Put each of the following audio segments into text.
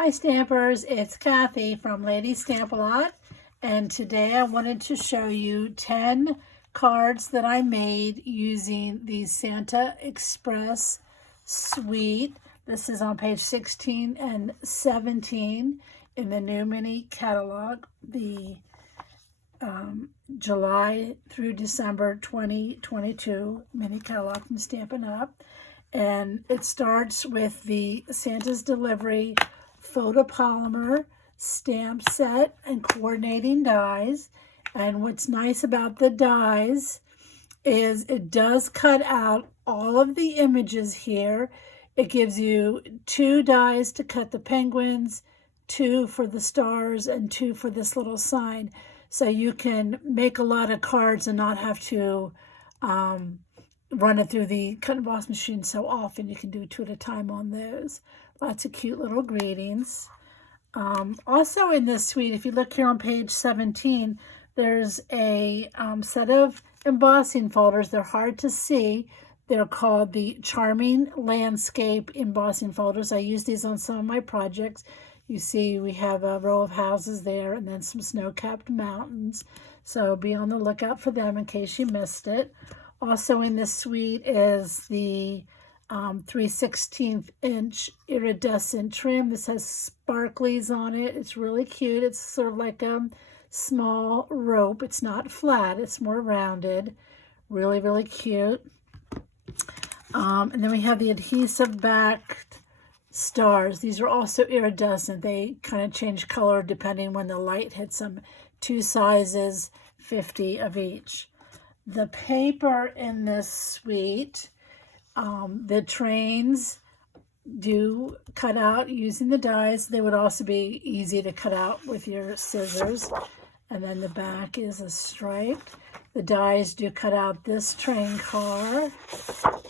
Hi Stampers, it's Kathy from Lady Stamp-A-Lot, and today I wanted to show you 10 cards that I made using the Santa Express suite. This is on page 16 and 17 in the new mini catalog, the July through December 2022 mini catalog from Stampin' Up. And it starts with the Santa's Delivery photopolymer stamp set and coordinating dies. And what's nice about the dies is it does cut out all of the images here. It gives you 2 dies to cut the penguins, 2 for the stars, and 2 for this little sign. So you can make a lot of cards and not have to run it through the cut and emboss machine so often. You can do 2 at a time on those. Lots of cute little greetings. Also in this suite, if you look here on page 17, there's a set of embossing folders. They're hard to see. They're called the Charming Landscape embossing folders. I use these on some of my projects. You see we have a row of houses there and then some snow-capped mountains. So be on the lookout for them in case you missed it. Also in this suite is the 3/16 inch iridescent trim. This has sparklies on it. It's really cute. It's sort of like a small rope. It's not flat. It's more rounded. Really, really cute. And then we have the adhesive backed stars. These are also iridescent. They kind of change color depending when the light hits them. 2 sizes, 50 of each. The paper in this suite, the trains do cut out using the dies. They would also be easy to cut out with your scissors. And then the back is a stripe. The dies do cut out this train car.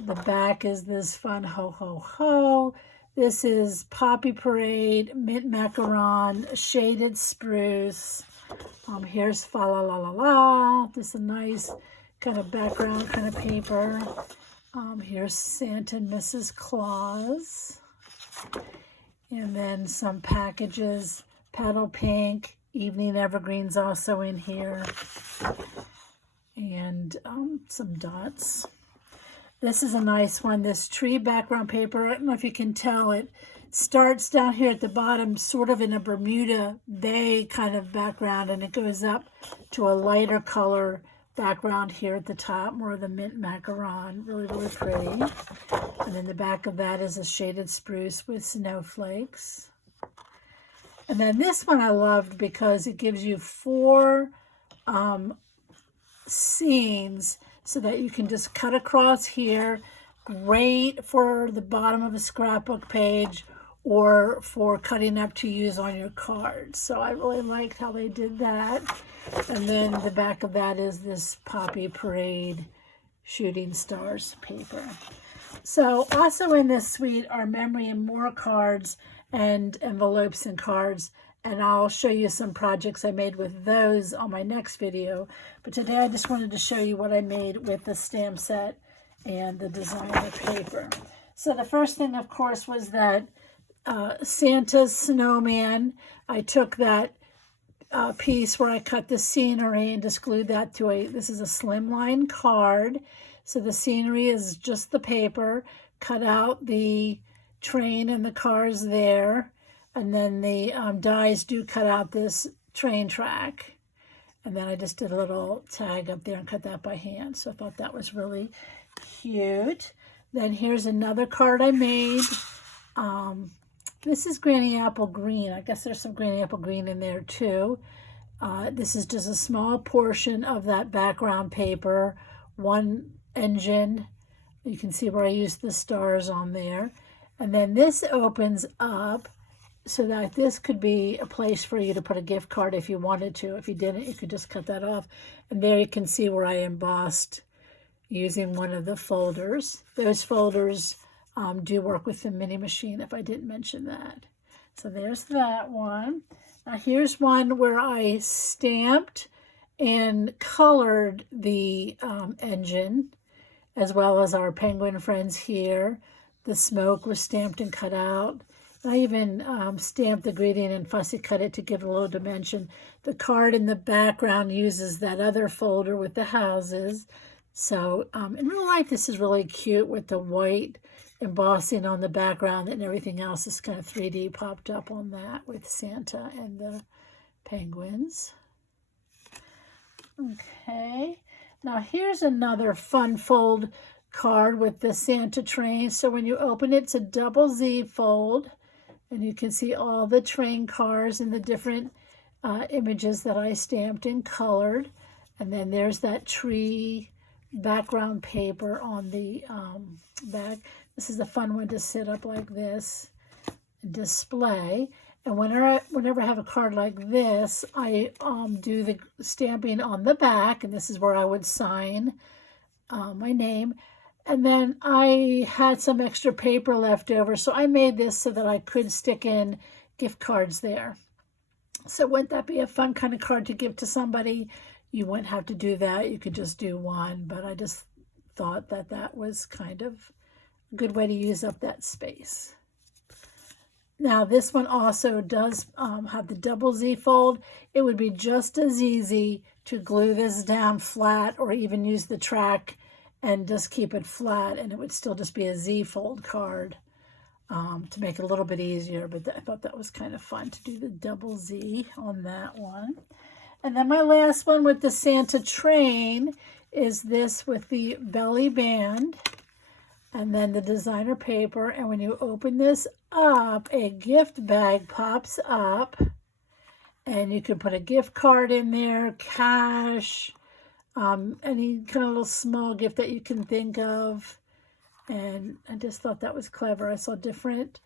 The back is this fun ho ho ho. This is Poppy Parade, Mint Macaron, Shaded Spruce. Here's Fa La La La La. This is a nice kind of background kind of paper. Here's Santa and Mrs. Claus. And then some packages, Petal Pink, Evening Evergreens also in here. And some dots. This is a nice one, this tree background paper. I don't know if you can tell, it starts down here at the bottom sort of in a Bermuda Bay kind of background, and it goes up to a lighter color background here at the top, more of the mint macaron. Really, really pretty. And then the back of that is a shaded spruce with snowflakes. And then this one I loved because it gives you 4 scenes so that you can just cut across here. Great for the bottom of a scrapbook page or for cutting up to use on your cards. So I really liked how they did that. And then the back of that is this Poppy Parade Shooting Stars paper. So also in this suite are memory and more cards and envelopes and cards. And I'll show you some projects I made with those on my next video. But today I just wanted to show you what I made with the stamp set and the designer paper. So the first thing, of course, was that Santa's snowman. I took that piece where I cut the scenery and just glued that to this is a slimline card. So the scenery is just the paper, cut out the train and the cars there. And then the dies do cut out this train track. And then I just did a little tag up there and cut that by hand. So I thought that was really cute. Then here's another card I made. This is Granny Apple Green. I guess there's some Granny Apple Green in there too. This is just a small portion of that background paper. 1 engine. You can see where I used the stars on there. And then this opens up so that this could be a place for you to put a gift card if you wanted to. If you didn't, you could just cut that off. And there you can see where I embossed using one of the folders. Those folders do work with the mini machine, if I didn't mention that. So there's that one. Now here's one where I stamped and colored the engine, as well as our penguin friends here. The smoke was stamped and cut out. I even stamped the greeting and fussy cut it to give it a little dimension. The card in the background uses that other folder with the houses. So in real life, this is really cute with the white embossing on the background, and everything else is kind of 3D popped up on that with Santa and the penguins. Okay, now here's another fun fold card with the Santa train. So when you open it, it's a double Z fold, and you can see all the train cars and the different images that I stamped and colored. And then there's that tree background paper on the back. This is a fun one to sit up like this and display. And whenever I have a card like this, I do the stamping on the back, and this is where I would sign my name. And then I had some extra paper left over, so I made this so that I could stick in gift cards there. So wouldn't that be a fun kind of card to give to somebody? You wouldn't have to do that. You could just do one, but I just thought that that was kind of a good way to use up that space. Now this one also does have the double Z fold. It would be just as easy to glue this down flat or even use the track and just keep it flat, and it would still just be a Z fold card to make it a little bit easier. But I thought that was kind of fun to do the double Z on that one. And then my last one with the Santa train is this with the belly band and then the designer paper. And when you open this up, a gift bag pops up, and you can put a gift card in there, cash, any kind of little small gift that you can think of. And I just thought that was clever. I saw different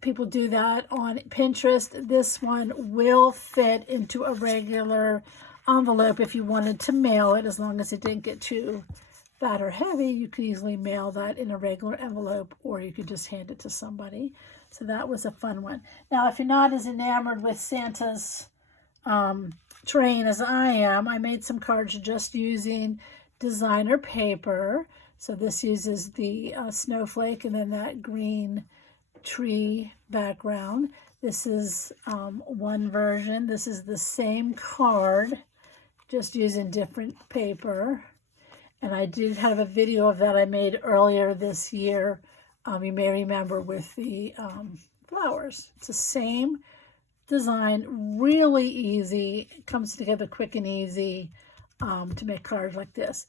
people do that on Pinterest. This one will fit into a regular envelope if you wanted to mail it. As long as it didn't get too fat or heavy, you could easily mail that in a regular envelope, or you could just hand it to somebody. So that was a fun one. Now, if you're not as enamored with Santa's train as I am, I made some cards just using designer paper. So this uses the snowflake and then that green tree background. This is one version. This is the same card, just using different paper. And I did have a video of that I made earlier this year. You may remember, with the flowers. It's the same design, really easy. It comes together quick and easy to make cards like this.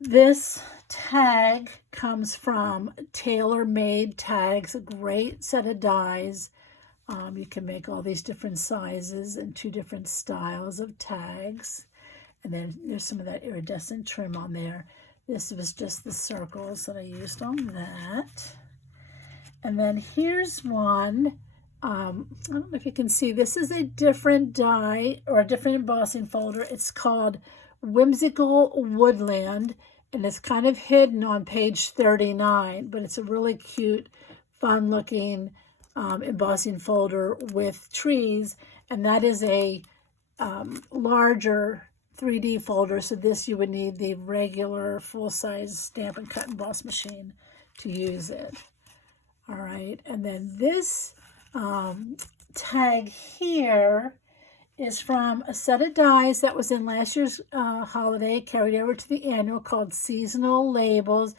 This tag comes from Tailor Made Tags, a great set of dies. You can make all these different sizes and 2 different styles of tags. And then there's some of that iridescent trim on there. This was just the circles that I used on that. And then here's one. I don't know if you can see. This is a different die or a different embossing folder. It's called Whimsical Woodland, and it's kind of hidden on page 39, but it's a really cute, fun looking embossing folder with trees, and that is a larger 3D folder. So this, you would need the regular full-size Stampin' Cut Emboss machine to use it. All right, and then this tag here is from a set of dies that was in last year's holiday, carried over to the annual, called Seasonal Labels.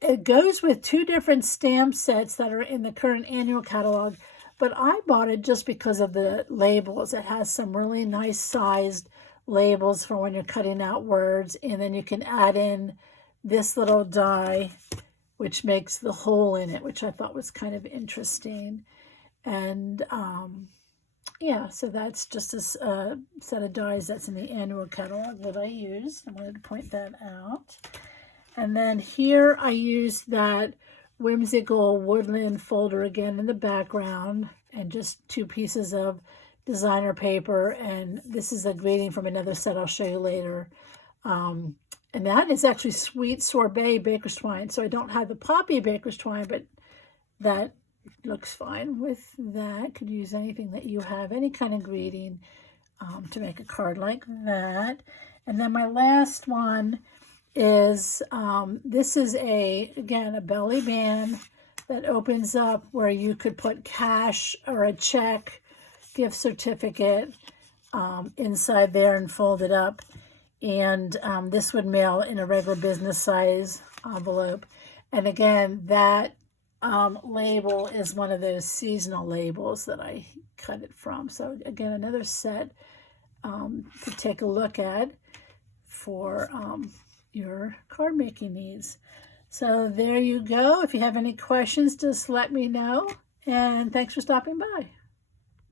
It goes with 2 different stamp sets that are in the current annual catalog, but I bought it just because of the labels. It has some really nice sized labels for when you're cutting out words, and then you can add in this little die, which makes the hole in it, which I thought was kind of interesting. And yeah, so that's just a set of dies that's in the annual catalog that I used. I wanted to point that out. And then here I used that Whimsical Woodland folder again in the background, and just 2 pieces of designer paper. And this is a greeting from another set I'll show you later. And that is actually Sweet Sorbet Baker's Twine. So I don't have the Poppy Baker's Twine, but that looks fine with that. Could use anything that you have, any kind of greeting to make a card like that. And then my last one is, this is again, a belly band that opens up where you could put cash or a check, gift certificate inside there and fold it up. And this would mail in a regular business size envelope. And again, that label is one of those seasonal labels that I cut it from. So again, another set to take a look at for your card making needs. So there you go. If you have any questions, just let me know. And thanks for stopping by.